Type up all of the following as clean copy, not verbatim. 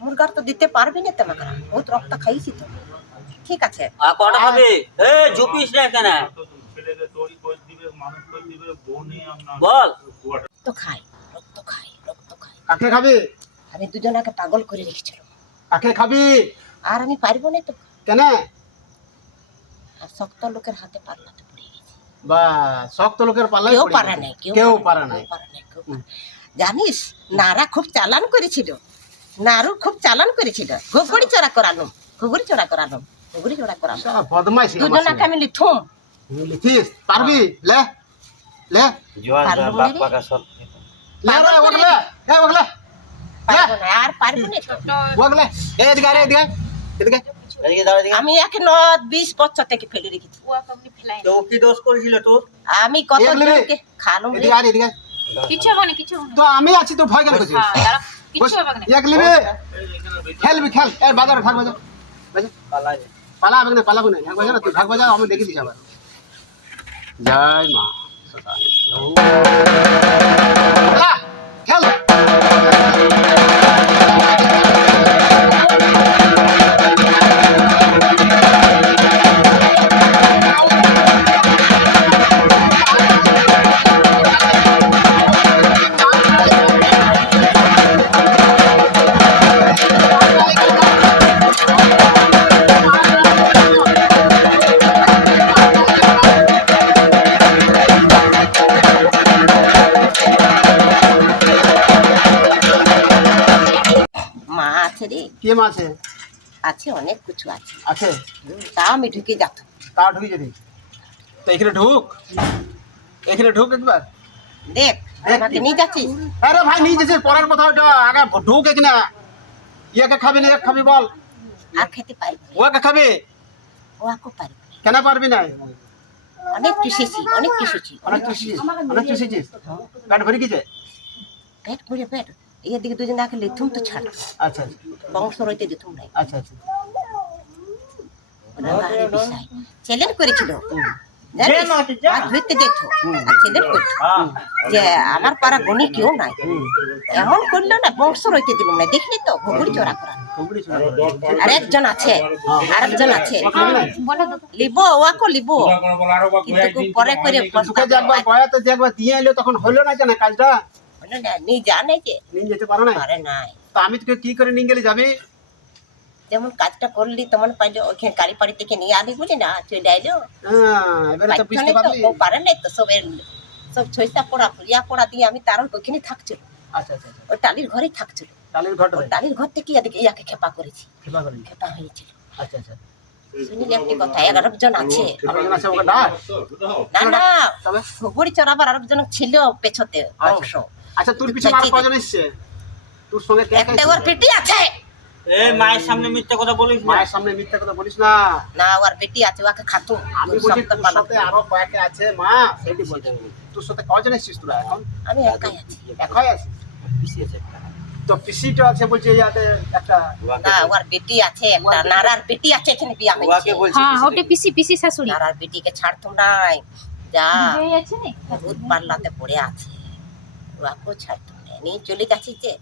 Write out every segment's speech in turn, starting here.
মুরগার তো দিতে পারবি না তোমাকে, বহুত রক্ত খাইছি তো। ঠিক আছে, আর কটা খাবে? এ ঝুপিস না কেন? বল। তো খাই, রক্ত খাই, রক্ত খাই। কাকে খাবি? আমি দুজনাকে পাগল করে রেখেছিল, কাকে খাবি? আর আমি পারবো না তো। কেন? আর শক্ত লোকের হাতে পাল্লাতে পড়ে গেছি। বা শক্ত লোকের পাল্লাই কেউ পড়ে পারে গেছে। নাই, কেউ পারে নাই। জানিস, নারা খুব চালান করেছিল, নারু খুব চালান করেছিল। ঘুঘুড়ি চড়া করানো, ঘুঘুড়ি চড়া করানো, ঘুঘুড়ি চড়া করানো। শালা বদমাইশ। দুজনাকে আমি লিথুম। লিখিস পারবি? লে লে পারবো না রে। লে রে ওগলে, এ ওগলে, পারবো না, আর পারবো না তো। ওগলে, এ এদিকে আরে এদিকে, এদিকে। এদিকে দাও, এদিকে। আমি একে 20 বছর থেকে ফেলে রেখেছি। তো ও কি দোষ করেছিল তোর? আমি কত এগুলি রে। জনকে খালুম রে। এদিকে আরে এদিকে। কিছু হবে না, কিছু হবে না। তো আমি আছি তো ভয় কেন করছিস? কিছু হবে না। এক লিবে খেলবি খেল। এ বাজারে ভাগ বাজা বাজা পালা যায়। পালা হবে না, পালাবো না। ভাগ বাজা না, তুই ভাগ বাজা, আমি দেখে দিস আবার। জয় মা সদা। খেল। মা আছে রে, কে মা আছে? আছে, অনেক কিছু আছে। আছে তা আমি ঢুকে যেত। তা ঢুকে যেতে। তো এখানে ঢুক, এখানে ঢুক একবার। দেখ, আমাকে নিয়ে যাচ্ছিস। আরে ভাই নিয়ে যাচ্ছিস পরের কথা, ওটা আগে ঢুক এখানে। ইয়াকে খাবি না, এক খাবি বল। আর খেতে পারবো না, ওকে খাবি? ওয়াকে পারবো না। কেন পারবি না? অনেক চুষেছি, অনেক চুষেছি, অনেক চুষিস, অনেক চুষেছিস। পেট ভরে গেছে? পেট ভরে পেট। এদিকে দুজনাকে লিথুম তো ছাড়, আচ্ছা বংশ রইতে দিতুম নাই। আচ্ছা আচ্ছা। রাঙাহারি বিষয় চ্যালেঞ্জ করেছিল, জানিস, হাত ধরতে যেত আর চ্যালেঞ্জ করতো যে আমার পাড়া গণি কেউ নাই। এমন করলো না, বংশ রইতে দিলাম না। দেখলি তো, ঘুঘুড়ি চড়া করা। আরেকজন আছে, আরেকজন আছে, লিব, ওয়াকে লিব, কিন্তু পরে করে তোকে যে একবার বয়াতে যে একবার দিয়ে এলো, তখন হলো না কেন কাজটা? নি জানে যে নিয়ে যেতে পারো না? পারে নাই। তো আমি তোকে কি করে নিয়ে গেলে যাবি? যেমন কাজটা করলি তেমন পাইলে ওইখানে গাড়ি পাড়ি থেকে নিয়ে আনি বলি না, চলে আইলো। হ্যাঁ, এবারে তো বুঝতে পারলি। কেউ পারে নাই তো, সব ছয়সা পড়া ফুলিয়া পড়া দিয়ে আমি তার ওইখানে থাকছিল, আচ্ছা আচ্ছা আচ্ছা। ওই টালির ঘরেই থাকছিল। টালির ঘরটা ওই টালির ঘর থেকে এদিকে ইয়াকে খেপা করেছি, খেপা করলি? খেপা হয়েছিল। আচ্ছা আচ্ছা। শুনিলি একটি কথা, 11 জন আছে। আরেকজন আছে, ওকে ডাক। না না, তবে ঘুঘুড়ি চড়াবার আরেকজন ছিল পেছতে অংশ। আচ্ছা, তোর পিছনে আর কজন এসছে? তোর সঙ্গে কে কে একটা এসছে? ওর বেটি আছে। এ মায়ের সামনে মিথ্যা কথা বলিস না। মায়ের সামনে মিথ্যা কথা বলিস না। না, ওর বেটি আছে, ওকে খাতু। আমি বলছি তোর সাথে আরো কয়েকটা আছে মা, সেটি বলছি। তোর সাথে কজন এসছিস তোরা এখন? আমি একাই আছি। একাই আছিস? তো পিসিটা আছে বলছে, ইয়াতে একটা। না, ওর বেটি আছে একটা, নারার বেটি আছে, এখানে বিয়া ওকে হয়েছে। বলছি হ্যাঁ, ওটা পিসি পিসি শাশুড়ি। নারার বেটিকে ছাড়তুম নাই, যা বিজয়ী আছে না? ভূত পাল্লাতে পড়ে আছে, ওকেও ছাড়তুম না। নিয়ে চলে গেছি যে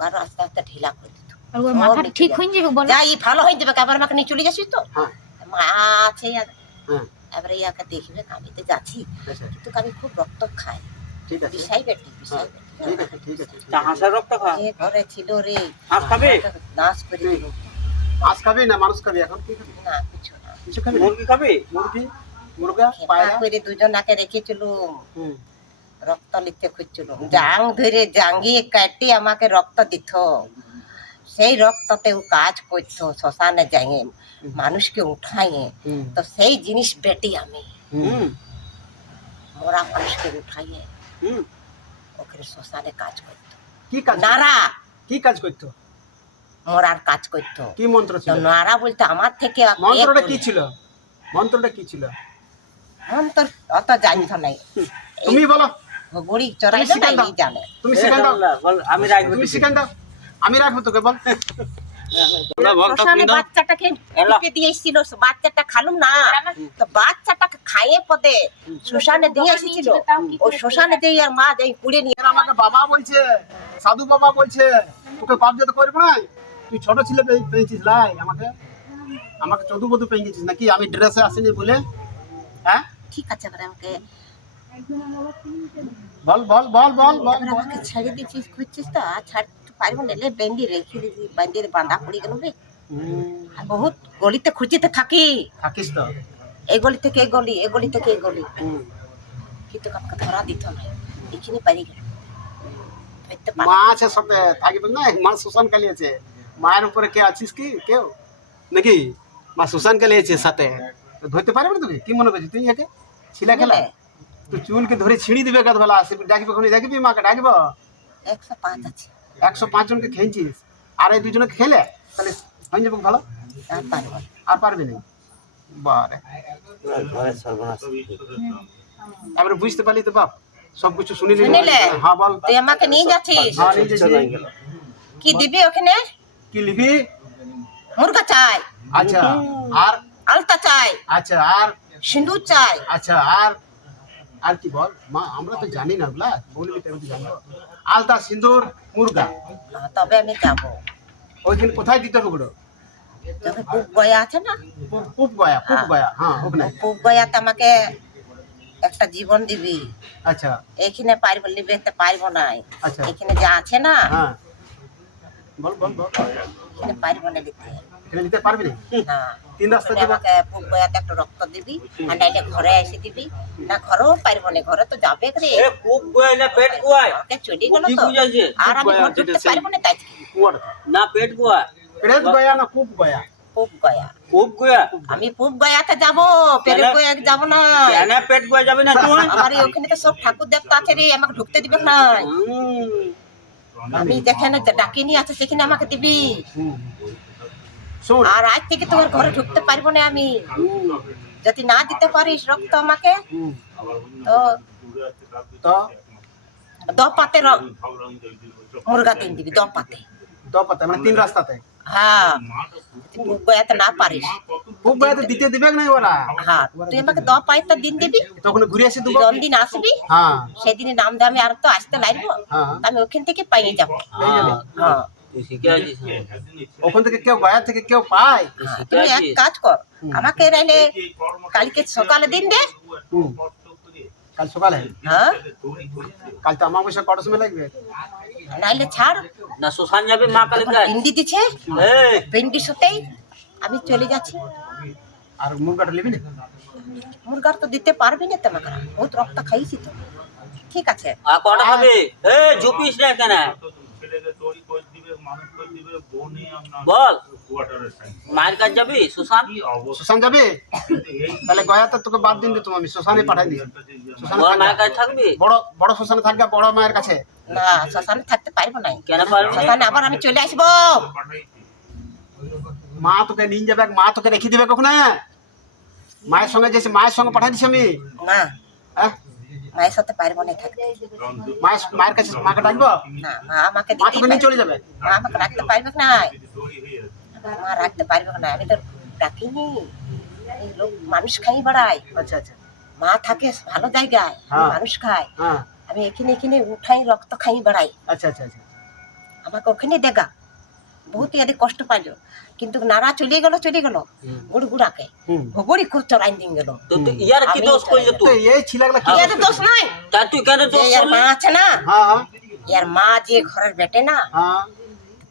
ওর আস্তে আস্তে ঢিলা করে দিত। আর ওর মাথা ঠিক হয়ে যাবে বল। যা, ই ভালো হয়ে যাবে, আবার আমাকে নিয়ে চলে যাচ্ছিস তো। হ্যাঁ মা আছে, হ্যাঁ, এবারে ইয়াকে দেখবে, আমি তো যাচ্ছি, আচ্ছা, কিন্তু আমি খুব রক্ত খাই। ঠিক আছে বিষাই বেটি, বিষাই বেটি। ঠিক আছে ঠিক আছে। তা হাঁসের রক্ত খা। যে ঘরে ছিল রে, হাঁস খাবে? নাশ করে দিল। মাছ খাবি না মানুষ খাবি? এখন কি খাবি? না, কিছু না। কিছু খাবি? মুরগি খাবে? মুরগি, মুরগা, খেপা পায়রা। করে দুজনাকে রেখেছিল, হুম। রক্ত লিখতে খুঁজছিল। জাং ধরে জাঙ্গিয়ে কাটে আমাকে রক্ত দিত। সেই রক্ততে ও কাজ করতো, শ্মশানে যাই মানুষকে উঠাইয়ে। হুম। তো সেই জিনিস বেটি আমি, হুম। মরা মানুষকে উঠাইয়ে হুম। ওখানে শ্মশানে কাজ করতো। কি কাজ? নারা কি কাজ করতো? মরার কাজ করতো। কি মন্ত্র তো ছিল? নারা বলতো আমার থেকে মন্ত্রটা কি ছিল? মন্ত্রটা কি ছিল? মন্ত্র অত জানিত নাই, তুমি বলো। ঘুড়ি চড়াইলো না, এই জানে। তুমি এ, শিখান দাও। বল, আমি রাখবো। তুমি শিখান দাও। আমি রাখবো তোকে, বল। শ্মশানে বাচ্চাটাকে ঢুকে দিয়ে এসেছিল, বাচ্চাটা খালুম না, তো বাচ্চাটাকে খাইয়ে পদে শ্মশানে দিয়ে এসেছিল। ওই শ্মশানে দিয়ে আর মা যাই পুড়ে নিয়ে। আমাকে বাবা বলছে, সাধু বাবা বলছে, তোকে বাপ যেতে করবো না। তুই ছোট ছিলে পেয়েছিস লাই আমাকে আমাকে চোদু বধু পেয়ে গেছিস নাকি আমি ড্রেসে আসিনি বলে? হ্যাঁ ঠিক আছে এবারে আমাকে বল বল বল বল বল এবারে আমাকে ছেড়ে দিচ্ছিস খুঁজছিস তো আর ছাড়তে পারবো না লে বেন্দি রেখে দিছি বেন্দির বাঁধা পড়ে গেল রে আর বহুত গলিতে খুঁজিতে থাকি থাকিস তো এই গলি থেকে এই গলি এই গলি থেকে এই গলি কিন্তু কাউকে ধরা দিত না এখানে পারি গেল ধরতে পারি মা আছে সাথে থাকবে না মা শ্মশান কালিয়েছে মায়ের উপরে কে আছিস কি কেউ নাকি মা শ্মশান কালিয়েছে সাথে ধরতে পারবে না তুই কি মনে করছিস তুই একে ছিলা খেলা তুই চুলকে ধরে ছিঁড়ি দিবে কাদবেলা আসবি ডাকবি কোনি দেখবি মাকে ডাকবো 105 আছে 105 জনকে খেয়েছিস আর এই দুজনকে খেলে তাহলে হয়ে যাবে ভালো আর পারবো না। আর পারবি না বারে ঘরের সর্বনাশ এবারে বুঝতে পারলি তো বাপ সবকিছু শুনে নিলি শুনিলে? হ্যাঁ বল তুই আমাকে নিয়ে যাচ্ছিস হ্যাঁ নিয়ে যাচ্ছি। কি দিবি ওখানে কি লিবি মুরগা চাই আচ্ছা আর আলতা চাই আচ্ছা আর সিঁদুর চাই আচ্ছা আর কি বল মা আমরা তো জানি না ওগুলা বলবি তবে তো জানবো আলতা সিন্দুর মুরগা তবে আমি যাবো ওইখানে কোথায় দিতে হবে ওগুলো তবে খুব গয়া আছে না খুব গয়া হ্যাঁ ওখানে খুব গয়াতে আমাকে একটা জীবন দিবি আচ্ছা এখানে পারবো লিখতে পারবো না আচ্ছা এখানে যা আছে না হ্যাঁ বল বল বল এখানে পারবো না লিখতে এখানে দিতে পারবি না না তিন রাস্তা ওখানে দিব আমাকে খুব গয়াতে একটা রক্ত দিবি আর নাইলে ঘরে এসে দিবি না ঘরেও পারবো না ঘরে তো যাবে রে এ খুব গুয়াইলে পেট গুয়ায় আমাকে চলে গেল কি তো বুঝাইছে আর আমি ঘর ঢুকতে পারবো না তাই কুয়াটা না পেট গুয়া পেরেত গয়া না খুব গয়া খুব গয়া খুব গুয়া আমি খুব গয়াতে যাবো পেরে গয়া যাবো না কেন পেট গুয়া যাবে না তুই আমার এই ওখানে তো সব ঠাকুর দেখতে আছে রে আমাকে ঢুকতে দিবে না আমি যেখানে ডাকিনি আছে সেখানে আমাকে দিবি শোন আর আজ থেকে তোমার ঘরে ঢুকতে পারবো না আমি যদি না দিতে পারিস রক্ত আমাকে তো তো 10 পাতে মুরগা দিন দিবি 10 পাতে দপাতে মানে তিন রাস্তাতে হ্যাঁ তুই গয়াতে না পারিস খুব গয়াতে দিতে দিবে না ওরা হ্যাঁ তুই আমাকে 10 পাইতে দিন দিবি তখন ঘুরে এসে তুই দেবো দিন আসবি হ্যাঁ সেদিনে নাম দামে আর তো আসতে লাগবো হ্যাঁ আমি ওখান থেকে পাইয়ে যাবো পেয়ে যাবে হ্যাঁ তুই শিখে আছিস ওখান থেকে কেউ গয়া থেকে কেউ পায় তুমি এক কাজ কর আমাকে রাইলে কালকে সকালে দিন দে হুম। কাল সকালে হ্যাঁ কাল তো আমাবস্যা কটার সময় লাগবে নাইলে ছাড় না শ্মশান যাবে মা কালী কাজ পিন্ডি দিছে এই পিন্ডির সাথেই আমি চলে যাচ্ছি আর মুরগাটা নিবি না মুরগার তো দিতে পারবি না তোমাকে বহুত রক্ত খাইছি তো ঠিক আছে আর কটা খাবে এ ঝুপিস না কেন বল মায়ের কাজ যাবি শ্মশান শ্মশান যাবে তাহলে গয়াতে তোকে বাদ দিন তুমি আমি শ্মশানে পাঠাই দিই শ্মশানে বল মায়ের থাকবে। কাজ থাকবি বড় বড় শ্মশানে থাকবে বড় মায়ের কাছে না শ্মশানে থাকতে পারবো না কেন পারবি না? শ্মশানে আবার আমি চলে আসবো মা তোকে নিয়ে যাবে মা তোকে রেখে দিবে কখনো মায়ের সঙ্গে যেসে মায়ের সঙ্গে পাঠাই দিছি আমি না হ্যাঁ মায়ের সাথে পারবো না থাকতে মায়ের কাছে মাকে ডাকবো না মা আমাকে মা দিতেই তোকে নিয়ে পারবে। চলে যাবে মা আমাকে রাখতে পারবে না মা রাখতে পারবে না আমি তো ডাকিনি এই লোক মানুষ খাই বেড়ায় আচ্ছা আচ্ছা মা থাকে ভালো জায়গায় হ্যাঁ। মানুষ খায় হ্যাঁ আমি এখানে এখানে উঠাই রক্ত খাই বেড়াই আচ্ছা আচ্ছা আচ্ছা আমাকে ওখানে দেখা বহুত ইয়াদে কষ্ট পাইলো কিন্তু নারা চলে গেল গুড়গুড়াকে হুম ভগরি খুব চড়াই দিন গেল তো তুই ইয়ার কি আমি দোষ করলি তো তুই এই ছিলাগুলা কি ইয়াদের দোষ নাই তা তুই কেন যে দোষ ইয়ার করলি মা আছে না হ্যাঁ হ্যাঁ ইয়ার মা যে ঘরের বেটে না হ্যাঁ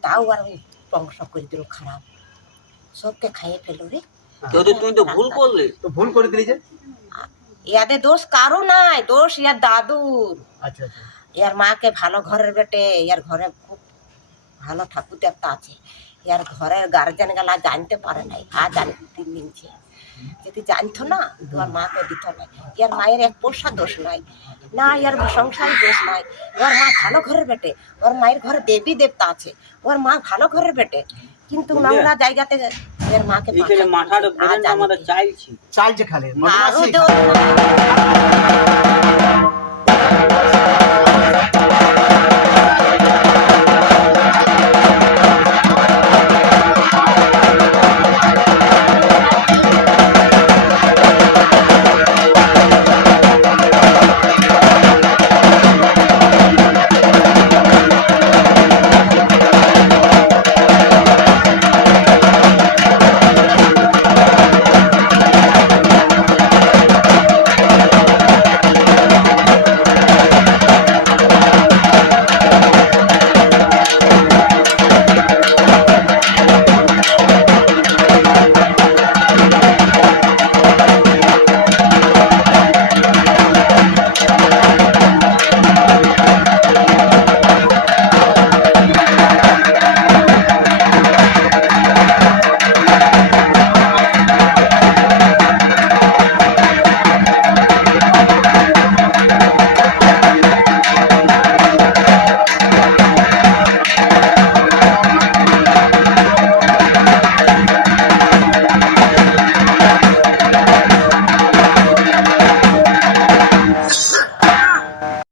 তাও আর ওই বংশ করে দিল খারাপ সবকে খাইয়ে ফেলো রে তুই তো ভুল করলি তো ভুল করে দিলি যে ইয়াদের দোষ কারো নাই দোষ ইয়ার দাদুর আচ্ছা আচ্ছা ইয়ার মাকে ভালো ঘরের বেটে ইয়ার ঘরে খুব ভালো ঠাকুর দেবতা আছে ইয়ার ঘরের গার্জেন গেলা জানতে পারে নাই আজ জানি 3 দিনছে যদি জানতো না তোমার মাকে দিত না ইয়ার মায়ের এক পয়সা দোষ নাই না ইয়ার সংসারে দোষ নাই ওর মা ভালো ঘরের বেটে ওর মায়ের ঘরে দেবী দেবতা আছে ওর মা ভালো ঘরের বেটে কিন্তু নোংরা জায়গাতে এর মাকে এইখানে মাথার ব্রেন আমাদের চাইছি চাইছে খালি আরো বদমাশি দোষ নাই।